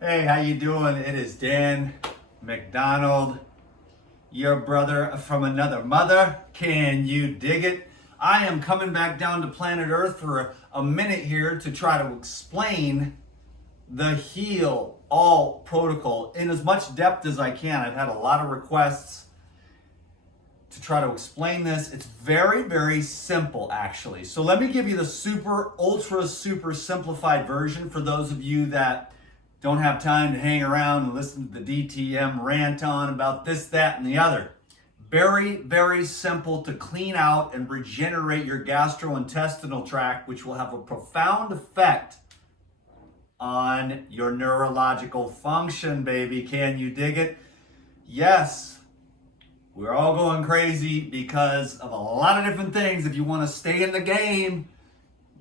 Hey, how you doing? It is Dan McDonald, your brother from another mother. Can you dig it? I am coming back down to planet Earth for a minute here to try to explain the Heal All protocol in as much depth as I can. I've had a lot of requests to try to explain this. It's very, very simple actually. So let me give you the super simplified version for those of you that don't have time to hang around and listen to the DTM rant on about this, that, and the other. Very, very simple to clean out and regenerate your gastrointestinal tract, which will have a profound effect on your neurological function, baby. Can you dig it? Yes, we're all going crazy because of a lot of different things. If you want to stay in the game,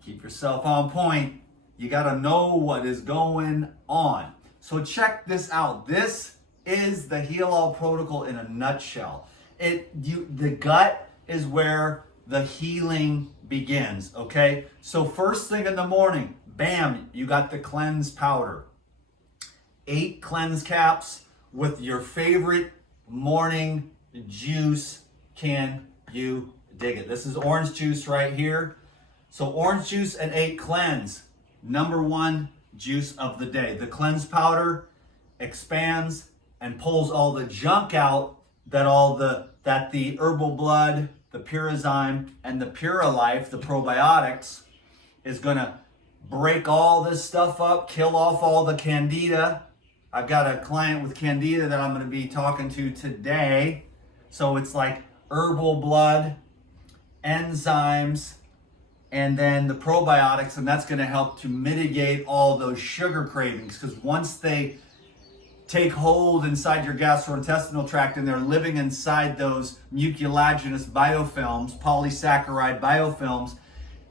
keep yourself on point, you got to know what is going on. So check this out. This is the Heal All protocol in a nutshell. The gut is where the healing begins, okay? So first thing in the morning, bam, you got the cleanse powder. 8 cleanse caps with your favorite morning juice. Can you dig it? This is orange juice right here. So orange juice and 8 cleanse. Number 1 juice of the day. The cleanse powder expands and pulls all the junk out that the herbal blood, the Enzyme, and the Life, the probiotics, is gonna break all this stuff up, kill off all the candida. I've got a client with candida that I'm gonna be talking to today. So it's like herbal blood, enzymes, and then the probiotics, and that's going to help to mitigate all those sugar cravings, because once they take hold inside your gastrointestinal tract and they're living inside those mucilaginous biofilms, polysaccharide biofilms,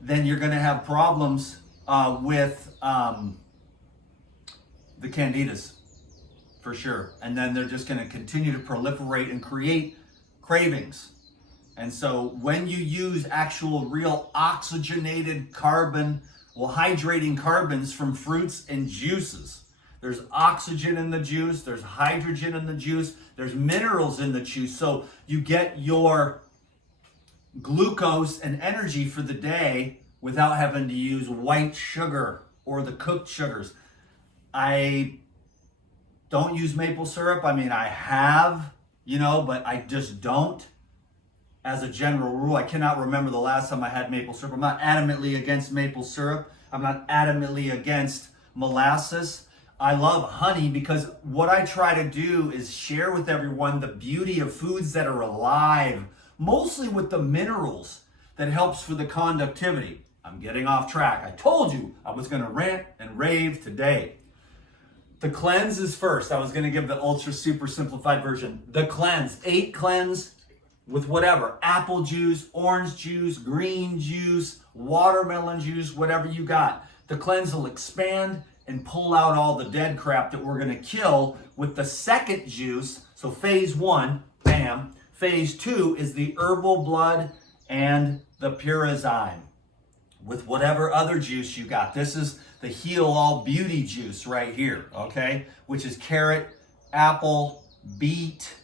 then you're going to have problems with the candidas for sure. And then they're just going to continue to proliferate and create cravings. And so when you use actual real oxygenated carbon, hydrating carbons from fruits and juices, there's oxygen in the juice, there's hydrogen in the juice, there's minerals in the juice. So you get your glucose and energy for the day without having to use white sugar or the cooked sugars. I don't use maple syrup. I mean, I have, but I just don't. As a general rule, I cannot remember the last time I had maple syrup. I'm not adamantly against maple syrup. I'm not adamantly against molasses. I love honey because what I try to do is share with everyone the beauty of foods that are alive, mostly with the minerals that helps for the conductivity. I'm getting off track. I told you I was going to rant and rave today. The cleanse is first. I was going to give the ultra super simplified version. The cleanse, 8 cleanse, with whatever, apple juice, orange juice, green juice, watermelon juice, whatever you got. The cleanse will expand and pull out all the dead crap that we're gonna kill with the second juice. So phase 1, bam. Phase 2 is the herbal blood and the Enzyme with whatever other juice you got. This is the Heal All Beauty juice right here, okay? Which is carrot, apple, beet,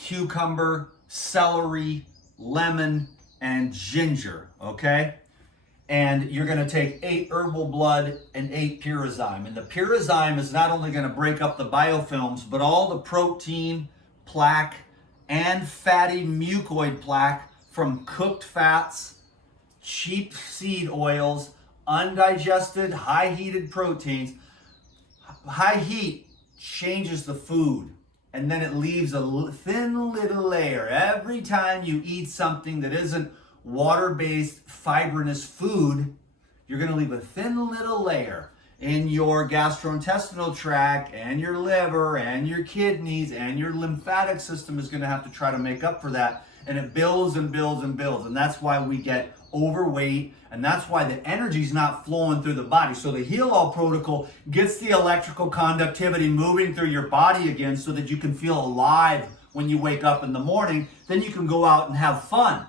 cucumber, celery, lemon, and ginger, okay? And you're gonna take 8 herbal blood and 8 Enzyme. And the Enzyme is not only gonna break up the biofilms, but all the protein, plaque, and fatty mucoid plaque from cooked fats, cheap seed oils, undigested, high-heated proteins. High heat changes the food. And then it leaves a thin little layer. Every time you eat something that isn't water-based, fibrinous food, you're going to leave a thin little layer in your gastrointestinal tract and your liver and your kidneys, and your lymphatic system is going to have to try to make up for that. And it builds and builds and builds. And that's why we get overweight, and that's why the energy's not flowing through the body. So the Heal All protocol gets the electrical conductivity moving through your body again so that you can feel alive when you wake up in the morning. Then you can go out and have fun.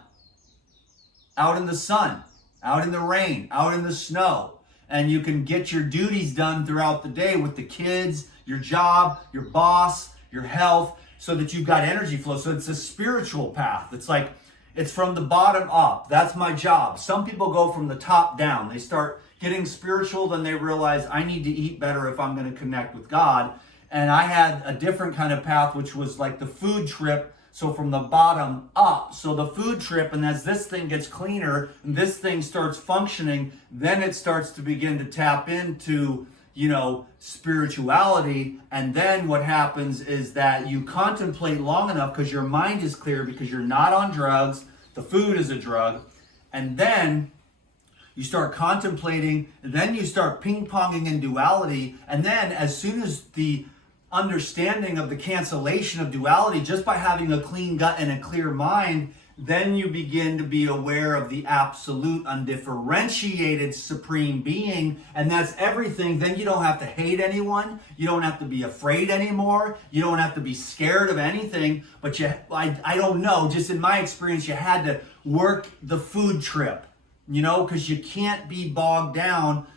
Out in the sun, out in the rain, out in the snow. and you can get your duties done throughout the day with the kids, your job, your boss, your health, so that you've got energy flow. So it's a spiritual path. It's like, it's from the bottom up. That's my job. Some people go from the top down. They start getting spiritual, then they realize I need to eat better if I'm going to connect with God. And I had a different kind of path, which was like the food trip. So from the bottom up. So the food trip, and as this thing gets cleaner and this thing starts functioning, then it starts to begin to tap into, spirituality. And then what happens is that you contemplate long enough because your mind is clear, because you're not on drugs. The food is a drug. And then you start contemplating, and then you start ping-ponging in duality. And then as soon as the understanding of the cancellation of duality, just by having a clean gut and a clear mind, then you begin to be aware of the absolute, undifferentiated supreme being, and that's everything. Then you don't have to hate anyone. You don't have to be afraid anymore. You don't have to be scared of anything. But I don't know, just in my experience, you had to work the food trip, because you can't be bogged down.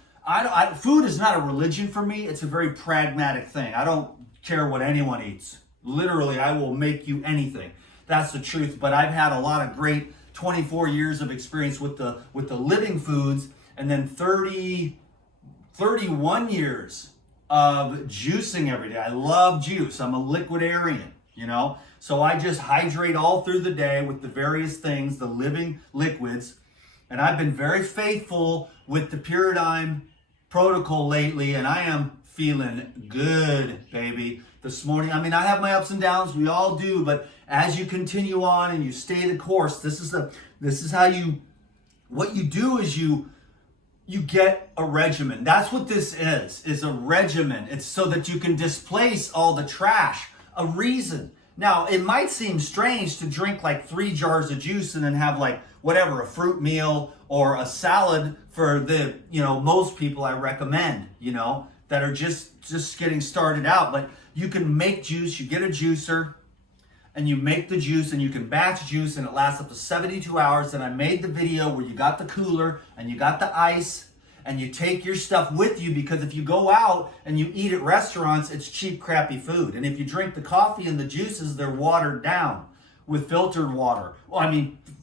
Food is not a religion for me. It's a very pragmatic thing. I don't care what anyone eats. Literally, I will make you anything. That's the truth. But I've had a lot of great 24 years of experience with the living foods, and then 31 years of juicing every day. I love juice. I'm a liquidarian, So I just hydrate all through the day with the various things, the living liquids. And I've been very faithful with the Paradigm protocol lately, and I am feeling good, baby. This morning, I have my ups and downs, we all do, but as you continue on and you stay the course, this is how what you do is you get a regimen. That's what this is a regimen. It's so that you can displace all the trash, a reason. Now, it might seem strange to drink like 3 jars of juice and then have a fruit meal or a salad for the, most people I recommend, that are just getting started out. But you can make juice, you get a juicer, and you make the juice, and you can batch juice, and it lasts up to 72 hours. And I made the video where you got the cooler, and you got the ice, and you take your stuff with you, because if you go out and you eat at restaurants, it's cheap, crappy food. And if you drink the coffee and the juices, they're watered down with filtered water.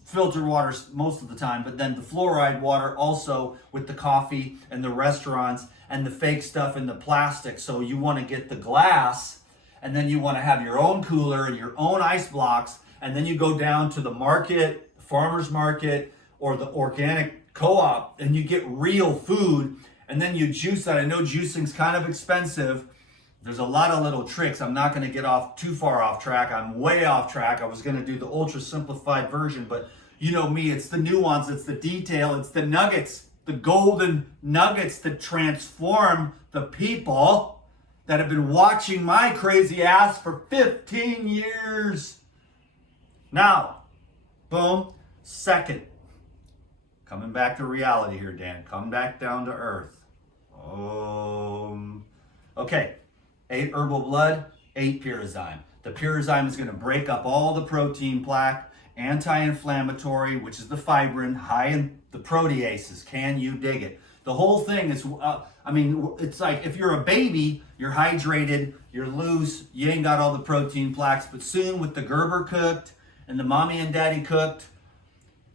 Filtered water most of the time, but then the fluoride water also with the coffee and the restaurants and the fake stuff in the plastic. So you want to get the glass, and then you want to have your own cooler and your own ice blocks, and then you go down to the market, farmer's market, or the organic co-op, and you get real food, and then you juice that. I know juicing's kind of expensive. There's a lot of little tricks. I'm not going to get too far off track. I'm way off track. I was going to do the ultra simplified version, but you know me, it's the nuance, it's the detail, it's the nuggets, the golden nuggets that transform the people that have been watching my crazy ass for 15 years. Now, boom, second. Coming back to reality here, Dan. Come back down to earth. Okay. 8 herbal blood, 8 Enzyme. The Enzyme is going to break up all the protein plaque, anti-inflammatory, which is the fibrin, high in the proteases. Can you dig it? The whole thing is, it's like if you're a baby, you're hydrated, you're loose, you ain't got all the protein plaques, but soon with the Gerber cooked and the mommy and daddy cooked,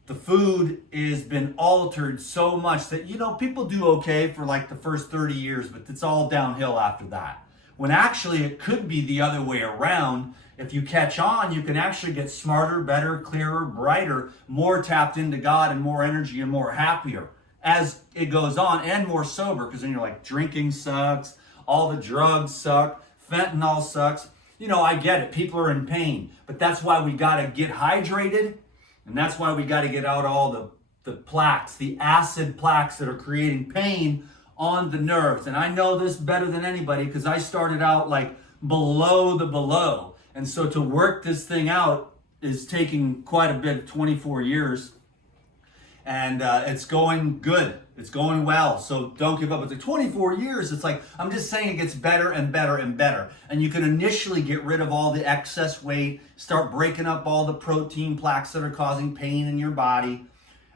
the food has been altered so much that, people do okay for like the first 30 years, but it's all downhill after that. When actually it could be the other way around. If you catch on, you can actually get smarter, better, clearer, brighter, more tapped into God, and more energy and more happier as it goes on, and more sober, because then you're like, drinking sucks, all the drugs suck, fentanyl sucks. I get it. People are in pain, but that's why we got to get hydrated, and that's why we got to get out all the plaques, the acid plaques that are creating pain on the nerves. And I know this better than anybody because I started out like below the below. And so to work this thing out is taking quite a bit, 24 years. And it's going good. It's going well. So don't give up. It's like 24 years. It's like, I'm just saying it gets better and better and better. And you can initially get rid of all the excess weight, start breaking up all the protein plaques that are causing pain in your body.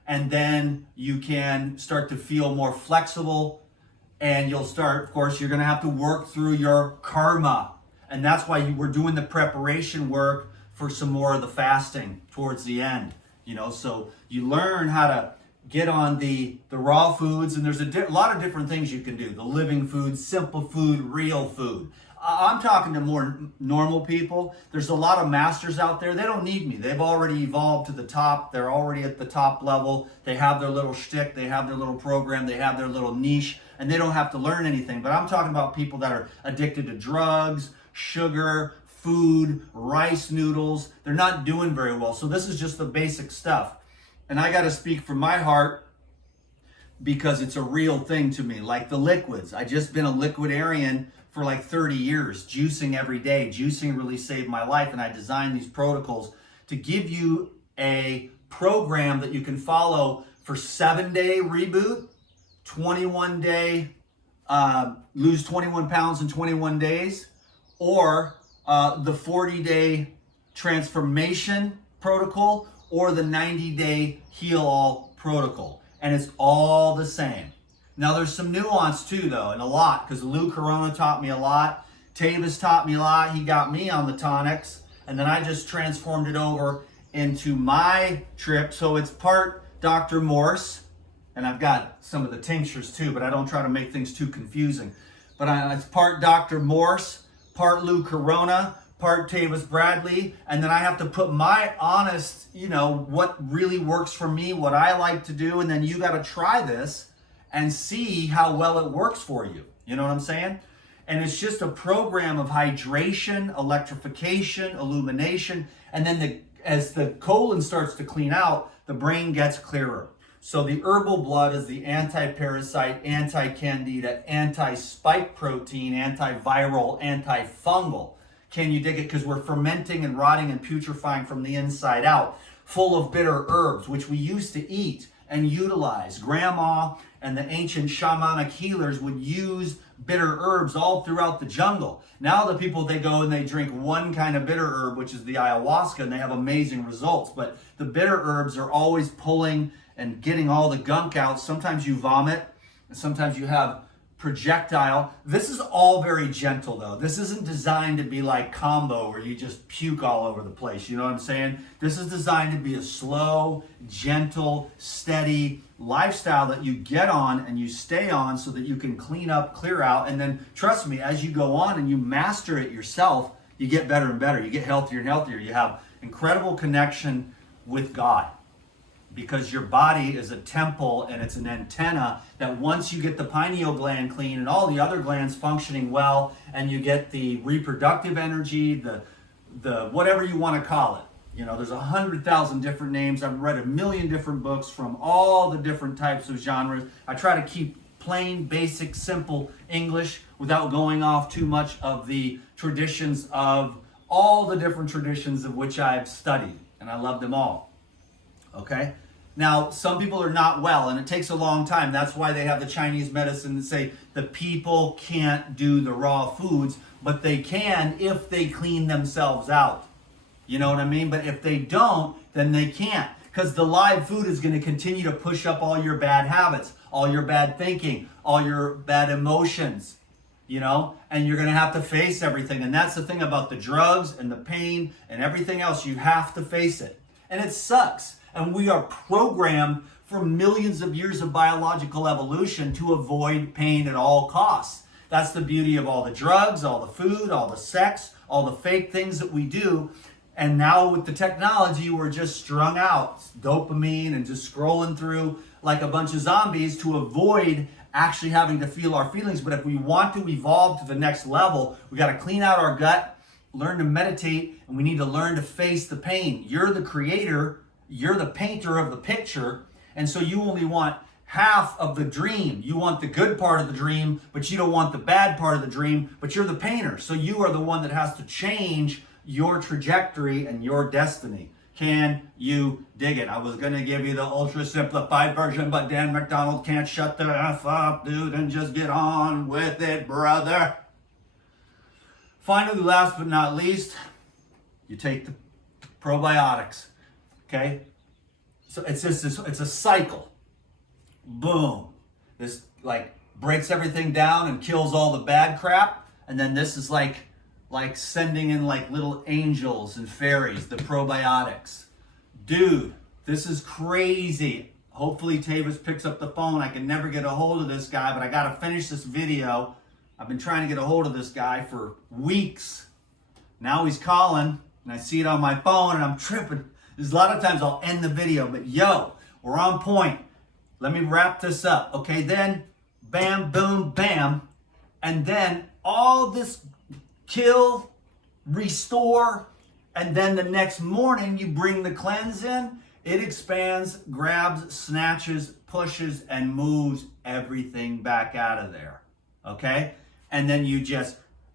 And then you can start to feel more flexible, And you'll start, of course, you're going to have to work through your karma. And that's why we're doing the preparation work for some more of the fasting towards the end. So you learn how to get on the raw foods, and there's a lot of different things you can do. The living food, simple food, real food. I'm talking to more normal people. There's a lot of masters out there. They don't need me. They've already evolved to the top. They're already at the top level. They have their little shtick. They have their little program. They have their little niche, and they don't have to learn anything. But I'm talking about people that are addicted to drugs, sugar, food, rice noodles. They're not doing very well. So this is just the basic stuff. And I got to speak from my heart because it's a real thing to me. Like the liquids. I just been a liquidarian for like 30 years, juicing every day. Juicing really saved my life, and I designed these protocols to give you a program that you can follow for 7-day reboot, 21-day lose 21 pounds in 21 days, or the 40-day transformation protocol, or the 90-day heal all protocol. And it's all the same. Now there's some nuance too though, and a lot, because Lou Corona taught me a lot. Tavis taught me a lot. He got me on the tonics, and then I just transformed it over into my trip. So it's part Dr. Morse, and I've got some of the tinctures too, but I don't try to make things too confusing. But it's part Dr. Morse, part Lou Corona, part Tavis Bradley, and then I have to put my honest, what really works for me, what I like to do, and then you got to try this and see how well it works for you. You know what I'm saying? And it's just a program of hydration, electrification, illumination, and then as the colon starts to clean out, the brain gets clearer. So the herbal blood is the anti-parasite, anti-candida, anti-spike protein, antiviral, antifungal. Can you dig it? Because we're fermenting and rotting and putrefying from the inside out, full of bitter herbs, which we used to eat and utilize. Grandma and the ancient shamanic healers would use bitter herbs all throughout the jungle. Now the people, they go and they drink one kind of bitter herb, which is the ayahuasca, and they have amazing results. But the bitter herbs are always pulling and getting all the gunk out. Sometimes you vomit, and sometimes you have projectile. This is all very gentle though. This isn't designed to be like combo where you just puke all over the place. You know what I'm saying? This is designed to be a slow, gentle, steady lifestyle that you get on and you stay on so that you can clean up, clear out, and then trust me, as you go on and you master it yourself, you get better and better. You get healthier and healthier. You have incredible connection with God, because your body is a temple and it's an antenna that once you get the pineal gland clean and all the other glands functioning well, and you get the reproductive energy, the whatever you want to call it. There's 100,000 different names. I've read 1 million different books from all the different types of genres. I try to keep plain, basic, simple English without going off too much of the traditions of all the different traditions of which I've studied, and I love them all. Okay? Now, some people are not well, and it takes a long time. That's why they have the Chinese medicine that say the people can't do the raw foods, but they can if they clean themselves out. You know what I mean? But if they don't, then they can't. Because the live food is going to continue to push up all your bad habits, all your bad thinking, all your bad emotions, and you're going to have to face everything. And that's the thing about the drugs and the pain and everything else. You have to face it. And it sucks. And we are programmed for millions of years of biological evolution to avoid pain at all costs. That's the beauty of all the drugs, all the food, all the sex, all the fake things that we do. And now with the technology, we're just strung out, dopamine, and just scrolling through like a bunch of zombies to avoid actually having to feel our feelings. But if we want to evolve to the next level, we got to clean out our gut, learn to meditate, and we need to learn to face the pain. You're the creator. You're the painter of the picture, and so you only want half of the dream. You want the good part of the dream, but you don't want the bad part of the dream, but you're the painter. So you are the one that has to change your trajectory and your destiny. Can you dig it? I was going to give you the ultra simplified version, but Dan McDonald can't shut the F up, dude, and just get on with it, brother. Finally, last but not least, you take the probiotics. Okay, so it's just it's a cycle. Boom, this like breaks everything down and kills all the bad crap. And then this is like sending in like little angels and fairies, the probiotics. Dude, this is crazy. Hopefully Tavis picks up the phone. I can never get a hold of this guy, but I got to finish this video. I've been trying to get a hold of this guy for weeks. Now he's calling, and I see it on my phone, and I'm tripping. There's a lot of times I'll end the video, but yo, we're on point. Let me wrap this up. Okay, then bam, boom, bam. And then all this kill, restore, and then the next morning you bring the cleanse in. It expands, grabs, snatches, pushes, and moves everything back out of there. Okay? And then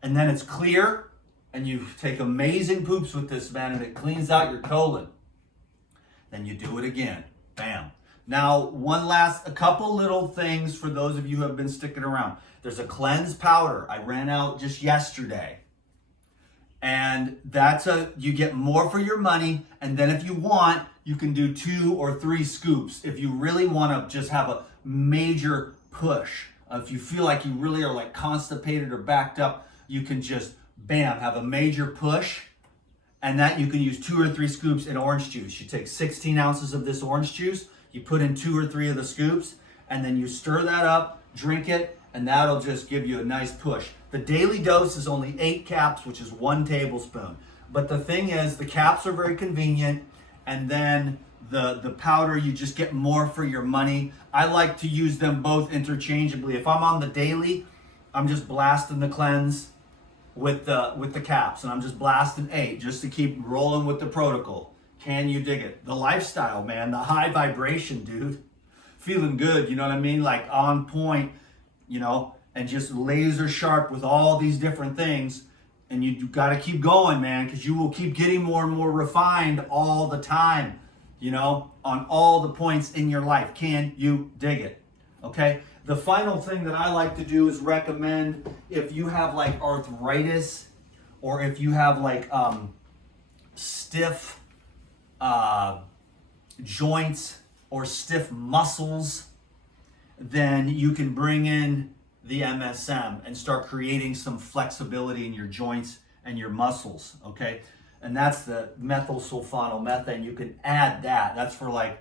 and then it's clear, and you take amazing poops with this, man, and it cleans out your colon. Then you do it again. Bam. Now, a couple little things for those of you who have been sticking around. There's a cleanse powder. I ran out just yesterday. And you get more for your money. And then if you want, you can do 2 or 3 scoops. If you really want to just have a major push. If you feel like you really are like constipated or backed up, you can just, bam, have a major push. And that you can use 2 or 3 scoops in orange juice. You take 16 ounces of this orange juice, you put in 2 or 3 of the scoops, and then you stir that up, drink it, and that'll just give you a nice push. The daily dose is only 8 caps, which is 1 tablespoon. But the thing is, the caps are very convenient, and then the powder, you just get more for your money. I like to use them both interchangeably. If I'm on the daily, I'm just blasting the cleanse with the caps, and I'm just blasting 8 just to keep rolling with the protocol. Can you dig it? The lifestyle, man, the high vibration, dude. Feeling good, you know what I mean? Like on point, you know, and just laser sharp with all these different things. And you got to keep going, man, because you will keep getting more and more refined all the time, you know, on all the points in your life. Can you dig it? Okay. The final thing that I like to do is recommend, if you have like arthritis, or if you have like stiff joints or stiff muscles, then you can bring in the MSM and start creating some flexibility in your joints and your muscles, okay? And that's the methyl sulfonylmethane. You can add that. That's for like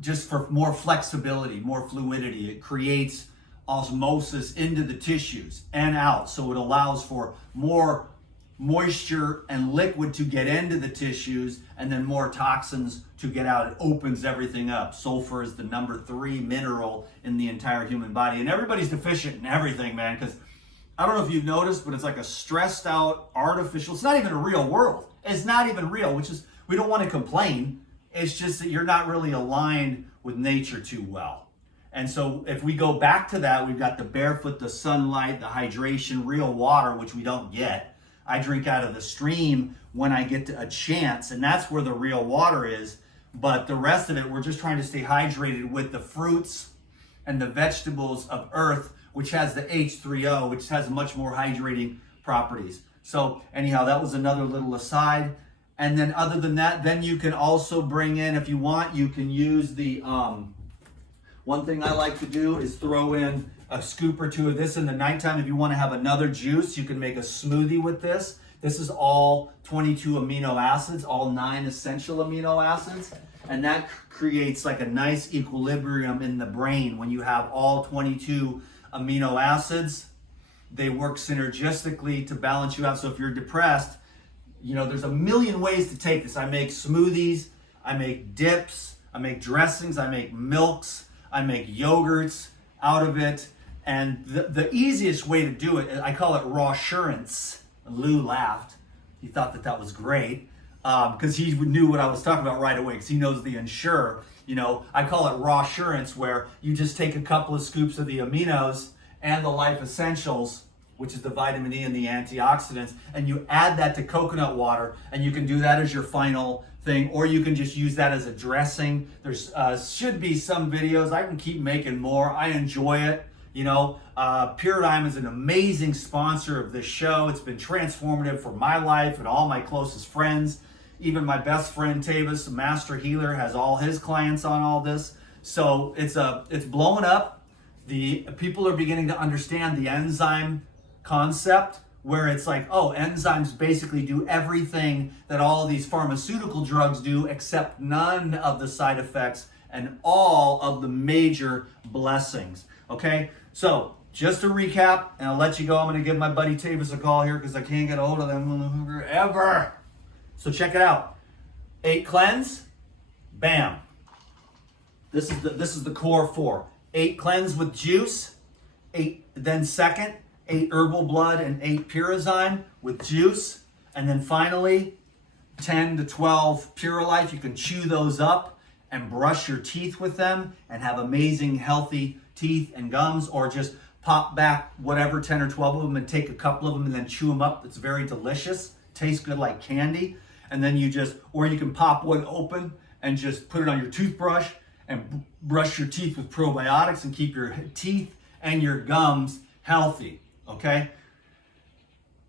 just for more flexibility, more fluidity. It creates osmosis into the tissues and out, so it allows for more moisture and liquid to get into the tissues, and then more toxins to get out. It opens everything up. Sulfur is the number 3 mineral in the entire human body, and everybody's deficient in everything, man, because I don't know if you've noticed, but it's like a stressed out, artificial, it's not even a real world. It's not even real, which is, we don't want to complain. It's just that you're not really aligned with nature too well. And so if we go back to that, we've got the barefoot, the sunlight, the hydration, real water, which we don't get. I drink out of the stream when I get a chance, and that's where the real water is. But the rest of it, we're just trying to stay hydrated with the fruits and the vegetables of earth, which has the H3O, which has much more hydrating properties. So anyhow, that was another little aside. And then other than that, then you can also bring in, if you want, you can use the, one thing I like to do is throw in a scoop or 2 of this in the nighttime. If you want to have another juice, you can make a smoothie with this. This is all 22 amino acids, all 9 essential amino acids. And that creates like a nice equilibrium in the brain. When you have all 22 amino acids, they work synergistically to balance you out. So if you're depressed, you know, there's a million ways to take this. I make smoothies, I make dips, I make dressings, I make milks, I make yogurts out of it. And the easiest way to do it, I call it rawsurance. Lou laughed. He thought that was great because he knew what I was talking about right away, because he knows the Ensure. You know, I call it rawsurance, where you just take a couple of scoops of the aminos and the life essentials, which is the vitamin E and the antioxidants, and you add that to coconut water, and you can do that as your final thing, or you can just use that as a dressing. There's should be some videos. I can keep making more. I enjoy it. You know, Paradigm is an amazing sponsor of this show. It's been transformative for my life and all my closest friends. Even my best friend Tavis, master healer, has all his clients on all this. So it's blowing up. the people are beginning to understand the enzyme concept, where it's like, oh, enzymes basically do everything that all of these pharmaceutical drugs do, except none of the side effects and all of the major blessings. Okay, so just to recap, and I'll let you go. I'm going to give my buddy Tavis a call here because I can't get a hold of them ever. So check it out. 8 cleanse, bam. This is the core 4. 8 cleanse with juice, 8 then second, 8 herbal blood and 8 Purizyme with juice, and then finally 10 to 12 Pure Life. You can chew those up and brush your teeth with them and have amazing healthy teeth and gums, or just pop back whatever 10 or 12 of them and take a couple of them and then chew them up. It's very delicious, tastes good like candy. And then you just, or you can pop one open and just put it on your toothbrush and brush your teeth with probiotics and keep your teeth and your gums healthy, okay?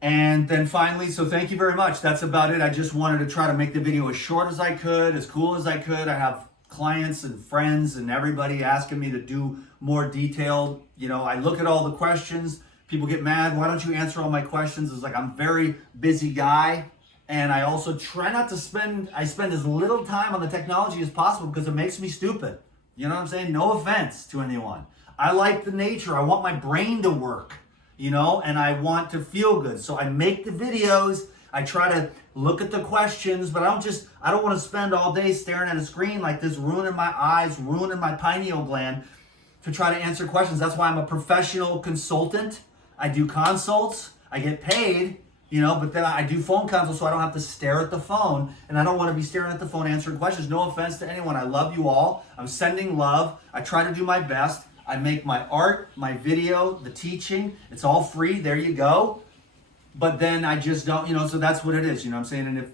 And then finally, so thank you very much. That's about it. I just wanted to try to make the video as short as I could, as cool as I could. I have clients and friends and everybody asking me to do more detailed. You know, I look at all the questions. People get mad. Why don't you answer all my questions? It's like, I'm a very busy guy. And I also try not to spend as little time on the technology as possible because it makes me stupid. You know what I'm saying? No offense to anyone. I like the nature. I want my brain to work, you know, and I want to feel good. So I make the videos. I try to look at the questions, but I don't want to spend all day staring at a screen like this, ruining my eyes, ruining my pineal gland to try to answer questions. That's why I'm a professional consultant. I do consults. I get paid. You know, but then I do phone consults so I don't have to stare at the phone. And I don't want to be staring at the phone answering questions. No offense to anyone. I love you all. I'm sending love. I try to do my best. I make my art, my video, the teaching. It's all free. There you go. But then I just don't, you know, so that's what it is. You know what I'm saying? And if,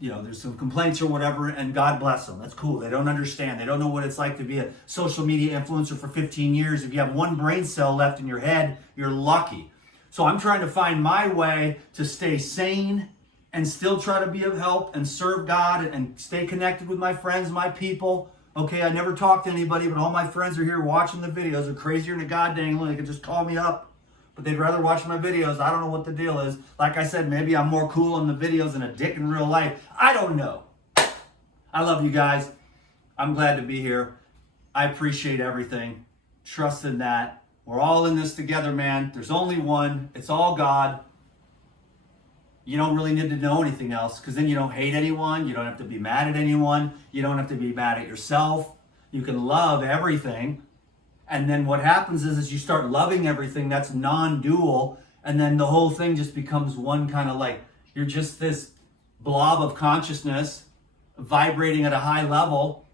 you know, there's some complaints or whatever, and God bless them. That's cool. They don't understand. They don't know what it's like to be a social media influencer for 15 years. If you have one brain cell left in your head, you're lucky. So I'm trying to find my way to stay sane and still try to be of help and serve God and stay connected with my friends, my people. Okay, I never talk to anybody, but all my friends are here watching the videos. They're crazier than a goddamn. They can just call me up, but they'd rather watch my videos. I don't know what the deal is. Like I said, maybe I'm more cool in the videos than a dick in real life. I don't know. I love you guys. I'm glad to be here. I appreciate everything. Trust in that. We're all in this together, man. There's only one. It's all God. You don't really need to know anything else, because then you don't hate anyone. You don't have to be mad at anyone. You don't have to be mad at yourself. You can love everything. And then what happens is you start loving everything that's non-dual, and then the whole thing just becomes one kind of like, you're just this blob of consciousness vibrating at a high level.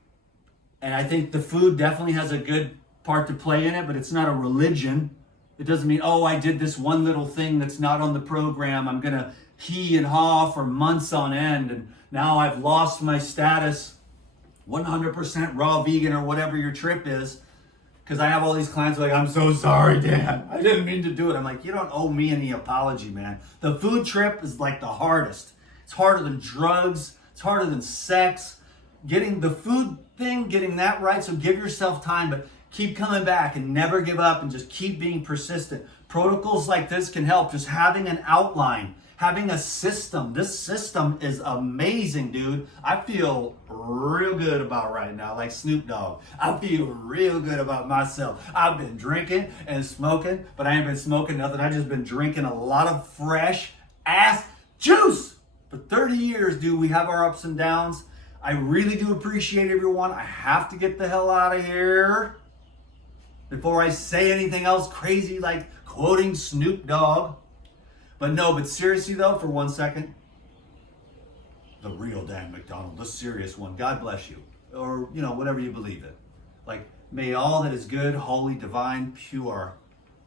And I think the food definitely has a good part to play in it, but it's not a religion. It doesn't mean, oh, I did this one little thing that's not on the program. I'm going to he and haw for months on end, and now I've lost my status 100% raw vegan or whatever your trip is. Because I have all these clients like, I'm so sorry, Dan. I didn't mean to do it. I'm like, you don't owe me any apology, man. The food trip is like the hardest. It's harder than drugs. It's harder than sex. Getting the food thing, getting that right. So give yourself time, but keep coming back and never give up and just keep being persistent. Protocols like this can help. Just having an outline, having a system. This system is amazing, dude. I feel real good about right now, like Snoop Dogg. I feel real good about myself. I've been drinking and smoking, but I ain't been smoking nothing. I just been drinking a lot of fresh ass juice. For 30 years, dude, we have our ups and downs. I really do appreciate everyone. I have to get the hell out of here before I say anything else crazy like quoting Snoop Dogg. But seriously though, for 1 second, the real Dan McDonald, the serious one, God bless you. Or, you know, whatever you believe in. Like, may all that is good, holy, divine, pure,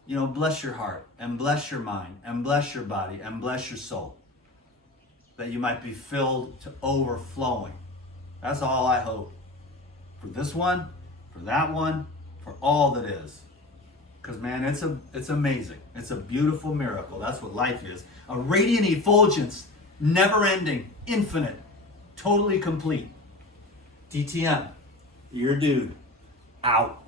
you know, bless your heart and bless your mind and bless your body and bless your soul. That you might be filled to overflowing. That's all I hope. For this one, for that one, for all that is. Because, man, it's amazing. It's a beautiful miracle. That's what life is. A radiant effulgence, never-ending, infinite, totally complete. DTM, your dude, out.